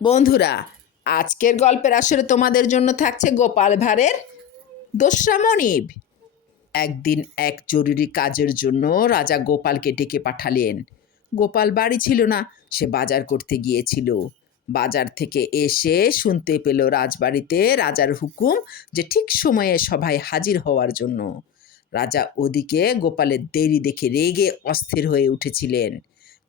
বন্ধুরা, আজকের গল্পের আসরে তোমাদের জন্য থাকছে গোপাল ভাঁড়ের দোসরা মনিব। একদিন এক জরুরি কাজের জন্য রাজা গোপালকে ডেকে পাঠালেন। গোপাল বাড়ি ছিল না, সে বাজার করতে গিয়েছিল। বাজার থেকে এসে শুনতে পেল রাজবাড়িতে রাজার হুকুম যে ঠিক সময়ে সভায় হাজির হওয়ার জন্য। রাজা ওদিকে গোপালের দেরি দেখে রেগে অস্থির হয়ে উঠেছিলেন।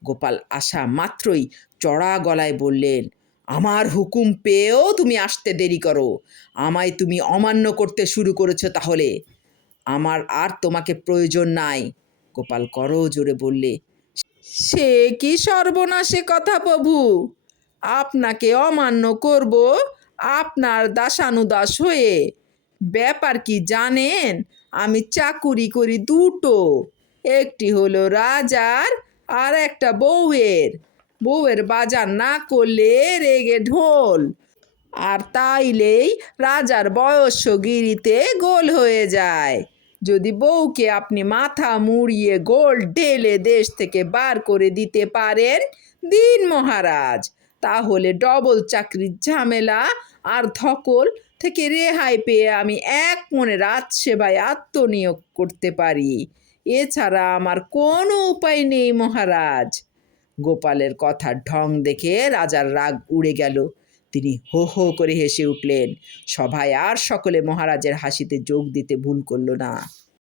গোপাল আসা মাত্রই চড়া গলায় বললেন, আমার হুকুম পেয়েও তুমি আসতে দেরি করো। আমায় তুমি অমান্য করতে শুরু করেছো তাহলে। আমার আর তোমাকে প্রয়োজন নাই। গোপাল করজোড়ে বললে, সে কি সর্বনাশে কথা প্রভু! আপনাকে অমান্য করব আপনার দাসানুদাস হয়ে? ব্যাপার কি জানেন? আমি চাকুরি করি দুটো, একটি হলো রাজার আর একটা বউয়ের। বউয়ের বাজার না করলে রেগে ঢোল, আর তাইলেই রাজার বয়স্যগিরিতে গোল হয়ে যায়। যদি বউকে আপনি মাথা মুড়িয়ে গোল ঢেলে দেশ থেকে বার করে দিতে পারেন দিন মহারাজ, তাহলে ডবল চাকরির ঝামেলা আর ধকল থেকে রেহাই পেয়ে আমি এক মনে রাজসেবায় আত্মনিয়োগ করতে পারি। এছাড়া আমার কোনো উপায় নেই মহারাজ। গোপালের কথার ঢং দেখে রাজার রাগ উড়ে গেল। তিনি হো হো করে হেসে উঠলেন। সভায় আর সকলে মহারাজের হাসিতে যোগ দিতে ভুল করল না।